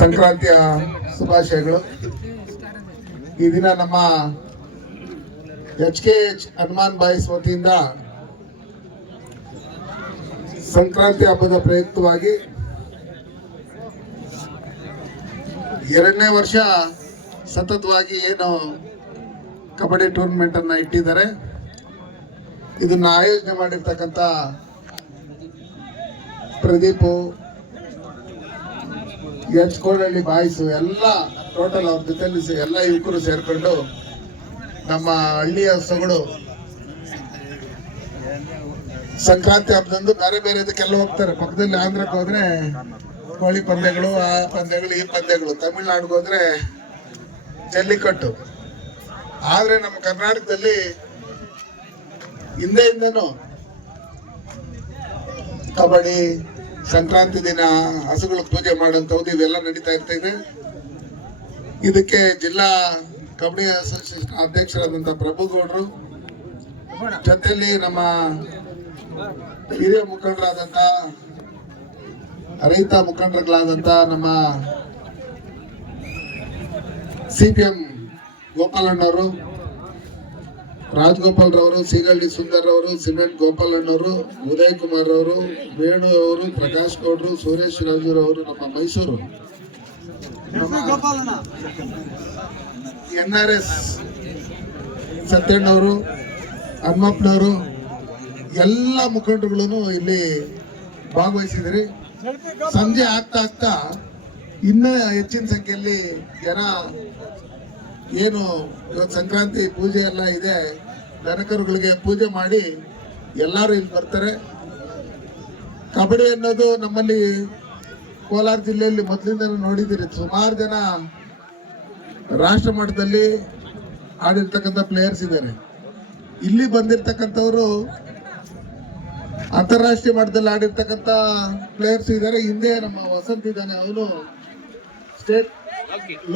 ಸಂಕ್ರಾಂತಿಯ ಶುಭಾಶಯಗಳು. ಈ ದಿನ ನಮ್ಮ HKH ಹನುಮಾನ್ ಬಾಯ್ಸ್ ವತಿಯಿಂದ ಸಂಕ್ರಾಂತಿ ಹಬ್ಬದ ಪ್ರಯುಕ್ತವಾಗಿ 2ನೇ ವರ್ಷ ಸತತವಾಗಿ ಏನು ಕಬಡ್ಡಿ ಟೂರ್ನಮೆಂಟ್ ಅನ್ನ ಇಟ್ಟಿದ್ದಾರೆ. ಇದನ್ನ ಆಯೋಜನೆ ಮಾಡಿರ್ತಕ್ಕಂಥ ಪ್ರದೀಪ್, ಕೋಡಹಳ್ಳಿ ಬಾಯ್ಸ್ ಎಲ್ಲ ಟೋಟಲ್ ಅವ್ರ ಜೊತೆಲಿ ಎಲ್ಲ ಯುವಕರು ಸೇರ್ಕೊಂಡು ನಮ್ಮ ಹಳ್ಳಿಯ ಸೊಗಡು ಸಂಕ್ರಾಂತಿ ಹಬ್ಬದಂದು ಬೇರೆ ಬೇರೆ ಇದಕ್ಕೆಲ್ಲ ಹೋಗ್ತಾರೆ. ಪಕ್ಕದಲ್ಲಿ ಆಂಧ್ರಕ್ಕೆ ಹೋದ್ರೆ ಕೋಳಿ ಪಂದ್ಯಗಳು, ಆ ಪಂದ್ಯಗಳು, ಈ ಪಂದ್ಯಗಳು. ತಮಿಳ್ನಾಡಿಗೆ ಹೋದ್ರೆ ಜಲ್ಲಿಕಟ್ಟು. ಆದ್ರೆ ನಮ್ಮ ಕರ್ನಾಟಕದಲ್ಲಿ ಹಿಂದೆಯಿಂದನೂ ಕಬಡ್ಡಿ, ಸಂಕ್ರಾಂತಿ ದಿನ ಹಸುಗಳು ಪೂಜೆ ಮಾಡುವಂಥದ್ದು ಇವೆಲ್ಲ ನಡೀತಾ ಇದೆ. ಇದಕ್ಕೆ ಜಿಲ್ಲಾ ಕಬಡ್ಡಿ ಅಸೋಸಿಯೇಷನ್ ಅಧ್ಯಕ್ಷರಾದಂಥ ಪ್ರಭುಗೌಡರು ಜೊತೆಯಲ್ಲಿ ನಮ್ಮ ಹಿರಿಯ ಮುಖಂಡರಾದಂಥ ರೈತ ಮುಖಂಡರುಗಳಾದಂಥ ನಮ್ಮ CPM ಗೋಪಾಲಣ್ಣವರು, ರಾಜಗೋಪಾಲ್ ರವರು, ಸೀಗಳ್ಳಿ ಸುಂದರ್ ಅವರು, ಸಿಮೆಂಟ್ ಗೋಪಾಲಣ್ಣವರು, ಉದಯ್ ಕುಮಾರ್ ಅವರು, ವೇಣು ಅವರು, ಪ್ರಕಾಶ್ ಗೌಡ್ರು, ಸುರೇಶ್ ರಾಜೂರವರು, ನಮ್ಮ ಮೈಸೂರು NRS ಸತ್ಯಣ್ಣವರು, ಹನುಮಪ್ಪನವರು, ಎಲ್ಲ ಮುಖಂಡರುಗಳನ್ನು ಇಲ್ಲಿ ಭಾಗವಹಿಸಿದ್ರಿ. ಸಂಜೆ ಆಗ್ತಾ ಇನ್ನ ಹೆಚ್ಚಿನ ಸಂಖ್ಯೆಯಲ್ಲಿ ಜನ ಏನು ಇವತ್ತು ಸಂಕ್ರಾಂತಿ ಪೂಜೆ ಎಲ್ಲ ಇದೆ, ದನಕರುಗಳಿಗೆ ಪೂಜೆ ಮಾಡಿ ಎಲ್ಲರೂ ಇಲ್ಲಿ ಬರ್ತಾರೆ. ಕಬಡ್ಡಿ ಅನ್ನೋದು ನಮ್ಮಲ್ಲಿ ಕೋಲಾರ ಜಿಲ್ಲೆಯಲ್ಲಿ ಮೊದಲಿಂದ ನೋಡಿದ್ದೀರಿ. ಸುಮಾರು ಜನ ರಾಷ್ಟ್ರ ಮಟ್ಟದಲ್ಲಿ ಆಡಿರ್ತಕ್ಕಂಥ ಪ್ಲೇಯರ್ಸ್ ಇದ್ದಾರೆ. ಇಲ್ಲಿ ಬಂದಿರ್ತಕ್ಕಂಥವ್ರು ಅಂತಾರಾಷ್ಟ್ರೀಯ ಮಟ್ಟದಲ್ಲಿ ಆಡಿರ್ತಕ್ಕಂಥ ಪ್ಲೇಯರ್ಸ್ ಇದ್ದಾರೆ. ಹಿಂದೆ ನಮ್ಮ ವಸಂತ್ ಇದ್ದಾನೆ, ಅವನು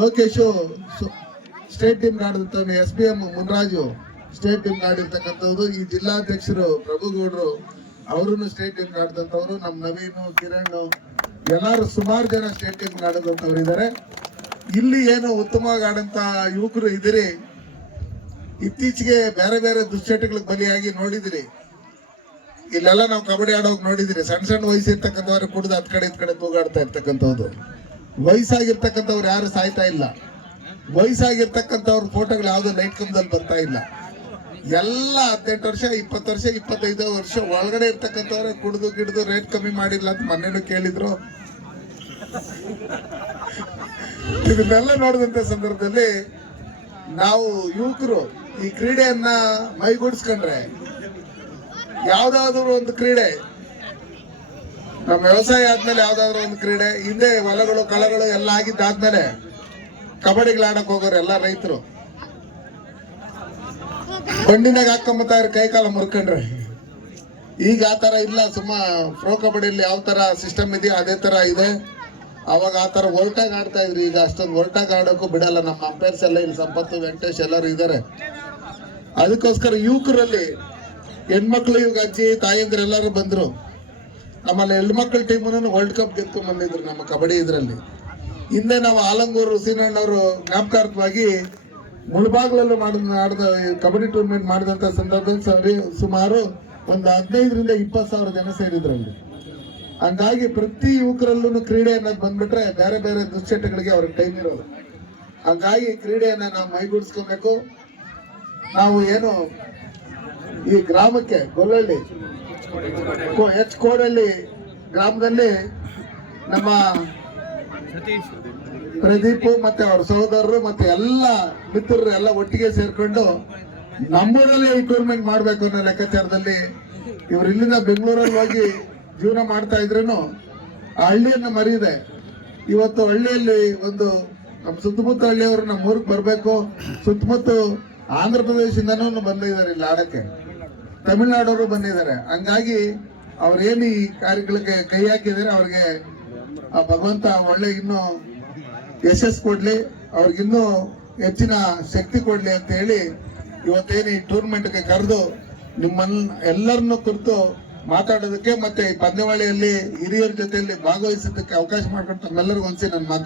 ಲೋಕೇಶು ಸ್ಟೇಟ್ ಟೀಮ್ ಆಡಿರ್ತವನು, SBM ಮುನ್ರಾಜು ಸ್ಟೇಟ್ ಟೀಮ್ ಆಡಿರ್ತಕ್ಕಂಥವ್ರು, ಈ ಜಿಲ್ಲಾಧ್ಯಕ್ಷರು ಪ್ರಭುಗೌಡರು ಅವರು ಸ್ಟೇಟ್ ಟೀಮ್ ಆಡಿದಂಥವ್ರು, ನಮ್ಮ ನವೀನು, ಕಿರಣ್, ಎಲ್ಲರೂ ಸುಮಾರು ಜನ ಸ್ಟೇಟ್ ಟೀಮ್ ಆಡಿದಂಥವ್ರು ಇದ್ದಾರೆ. ಇಲ್ಲಿ ಏನು ಉತ್ತಮವಾಗಿ ಆಡಂತ ಯುವಕರು ಇದ್ದೀರಿ. ಇತ್ತೀಚೆಗೆ ಬೇರೆ ಬೇರೆ ದುಶ್ಚಟಗಳಿಗೆ ಬಲಿಯಾಗಿ ನೋಡಿದಿರಿ. ಇಲ್ಲೆಲ್ಲ ನಾವು ಕಬಡ್ಡಿ ಆಡೋಗಿ ನೋಡಿದಿರಿ. ಸಣ್ಣ ಸಣ್ಣ ವಯಸ್ಸಿರ್ತಕ್ಕಂಥವ್ರು ಕುಡಿದು ಹತ್ ಕಡೆ ಇದ್ ಕಡೆ ತೂಗಾಡ್ತಾ ಇರ್ತಕ್ಕಂಥದ್ದು. ವಯಸ್ಸಾಗಿರ್ತಕ್ಕಂಥವ್ರು ಯಾರು ಸಾಯ್ತಾ ಇಲ್ಲ. ವಯಸ್ಸಾಗಿರ್ತಕ್ಕಂಥವ್ರ ಫೋಟೋಗಳು ಯಾವ್ದು ಲೈಟ್ ಕಂಬದಲ್ಲಿ ಬರ್ತಾ ಇಲ್ಲ. ಎಲ್ಲ 18 ವರ್ಷ, 20 ವರ್ಷ, 25 ವರ್ಷ ಒಳಗಡೆ ಇರ್ತಕ್ಕಂಥವ್ರೆ ಕುಡಿದು ಗಿಡ್ದು ರೇಟ್ ಕಮ್ಮಿ ಮಾಡಿಲ್ಲ ಅಂತ ಮೊನ್ನೆನೂ ಕೇಳಿದ್ರು. ಇದನ್ನೆಲ್ಲ ನೋಡಿದಂತ ಸಂದರ್ಭದಲ್ಲಿ ನಾವು ಯುವಕರು ಈ ಕ್ರೀಡೆಯನ್ನ ಮೈಗೂಡಿಸ್ಕೊಂಡ್ರೆ, ಯಾವ್ದಾದ್ರು ಒಂದು ಕ್ರೀಡೆ, ನಮ್ಮ ವ್ಯವಸಾಯ ಆದ್ಮೇಲೆ ಯಾವ್ದಾದ್ರು ಒಂದು ಕ್ರೀಡೆ, ಹಿಂದೆ ಹೊಲಗಳು ಕಳಗಳು ಎಲ್ಲ ಆಗಿದ್ದಾದ್ಮೇಲೆ ಕಬಡ್ಡಿಗಳಾಡಕ್ ಹೋಗೋರು ಎಲ್ಲ ರೈತರು ಬಂಡಿನಾಗ ಹಾಕೊಂಬತ್ತಾರೆ, ಕೈ ಕಾಲ ಮುರ್ಕೊಂಡ್ರೆ. ಈಗ ಆ ತರ ಇಲ್ಲ. ಪ್ರೋ ಕಬಡ್ಡಿಯಲ್ಲಿ ಯಾವ ತರ ಸಿಸ್ಟಮ್ ಇದೆಯೋ ಅದೇ ತರ ಇದೆ. ಅವಾಗ ಆ ತರ ಒಲ್ಟಾಗಿ ಆಡ್ತಾ ಇದ್ರಿ. ಈಗ ಅಷ್ಟೊಂದು ಒಲ್ಟಾಗಿ ಆಡೋಕ್ಕೂ ಬಿಡಲ್ಲ. ನಮ್ಮ ಅಂಪೈರ್ಸ್ ಎಲ್ಲ ಇಲ್ಲಿ ಸಂಪತ್ತು, ವೆಂಕಟೇಶ್ ಎಲ್ಲರೂ ಇದ್ದಾರೆ. ಅದಕ್ಕೋಸ್ಕರ ಯುವಕರಲ್ಲಿ ಹೆಣ್ಮಕ್ಳು, ಇವಾಗ ಅಜ್ಜಿ ತಾಯಂದ್ರು ಎಲ್ಲರೂ ಬಂದ್ರು. ನಮ್ಮಲ್ಲಿ ಹೆಣ್ಮಕ್ಳ ಟೀಮನ್ನು ವರ್ಲ್ಡ್ ಕಪ್ ಗೆದ್ಕೊಂಡ್ ಬಂದಿದ್ರು ನಮ್ಮ ಕಬಡ್ಡಿ ಇದರಲ್ಲಿ. ಹಿಂದೆ ನಾವು ಆಲಂಗೂರು ಸೀನಣ್ಣವರು ಜ್ಞಾಪಕಾರ್ಥವಾಗಿ ಮುಳಬಾಗ್ಲಲ್ಲೂ ಆಡಿದ ಕಬಡ್ಡಿ ಟೂರ್ನಮೆಂಟ್ ಮಾಡಿದಂತ ಸಂದರ್ಭದಲ್ಲಿ ಸುಮಾರು ಒಂದು 15ರಿಂದ 20,000 ಜನ ಸೇರಿದ್ರಲ್ಲಿ. ಹಂಗಾಗಿ ಪ್ರತಿ ಯುವಕರಲ್ಲೂ ಕ್ರೀಡೆ ಅನ್ನೋದು ಬಂದ್ಬಿಟ್ರೆ ಬೇರೆ ಬೇರೆ ದುಶ್ಚಟಗಳಿಗೆ ಅವ್ರಿಗೆ ಟೈಮ್ ಇರೋದು. ಹಂಗಾಗಿ ಕ್ರೀಡೆಯನ್ನ ನಾವು ಮೈಗೂಡಿಸ್ಕೋಬೇಕು. ನಾವು ಏನು ಈ ಗ್ರಾಮಕ್ಕೆ ಗೊಲ್ಲಳ್ಳಿ ಕೋಡಹಳ್ಳಿ ಗ್ರಾಮದಲ್ಲಿ ನಮ್ಮ ಪ್ರದೀಪ್ ಮತ್ತೆ ಅವ್ರ ಸಹೋದರರು ಮತ್ತೆ ಎಲ್ಲ ಮಿತ್ರರು ಎಲ್ಲ ಒಟ್ಟಿಗೆ ಸೇರ್ಕೊಂಡು ನಮ್ಮೂರಲ್ಲಿ ಈ ಟೂರ್ನಮೆಂಟ್ ಮಾಡ್ಬೇಕು ಅನ್ನೋ ಲೆಕ್ಕಾಚಾರದಲ್ಲಿ ಇವ್ರು ಇಲ್ಲಿಂದ ಬೆಂಗಳೂರಲ್ಲಿ ಹೋಗಿ ಜೀವನ ಮಾಡ್ತಾ ಇದ್ರೇನು ಆ ಹಳ್ಳಿಯನ್ನ ಮರಿದೆ. ಇವತ್ತು ಹಳ್ಳಿಯಲ್ಲಿ ಒಂದು ನಮ್ಮ ಸುತ್ತಮುತ್ತ ಹಳ್ಳಿಯವರು ನಮ್ಮ ಊರಿಗೆ ಬರ್ಬೇಕು. ಸುತ್ತಮುತ್ತ ಆಂಧ್ರ ಪ್ರದೇಶದಿಂದನೂ ಬಂದಿದ್ದಾರೆ ಇಲ್ಲಿ ಆಡಕ್ಕೆ, ತಮಿಳ್ನಾಡವರು ಬಂದಿದ್ದಾರೆ. ಹಂಗಾಗಿ ಅವ್ರೇನು ಈ ಕಾರ್ಯಗಳಿಗೆ ಕೈ ಹಾಕಿದ್ದಾರೆ, ಅವ್ರಿಗೆ ಆ ಭಗವಂತ ಒಳ್ಳೆ ಇನ್ನೂ ಯಶಸ್ಸು ಕೊಡ್ಲಿ, ಅವ್ರಿಗಿನ್ನೂ ಹೆಚ್ಚಿನ ಶಕ್ತಿ ಕೊಡ್ಲಿ ಅಂತ ಹೇಳಿ ಇವತ್ತೇನು ಈ ಟೂರ್ನಮೆಂಟ್ಗೆ ಕರೆದು ನಿಮ್ಮನ್ನ ಎಲ್ಲರನ್ನು ಕುರಿತು ಮಾತಾಡೋದಕ್ಕೆ ಮತ್ತೆ ಈ ಪಂದ್ಯಾವಳಿಯಲ್ಲಿ ಹಿರಿಯರ ಜೊತೆಯಲ್ಲಿ ಭಾಗವಹಿಸೋದಕ್ಕೆ ಅವಕಾಶ ಮಾಡ್ಕೊಂಡು ತಮ್ಮೆಲ್ಲರಿಗೂ ಒಂದ್ಸಿ ನನ್ನ ಮಾತು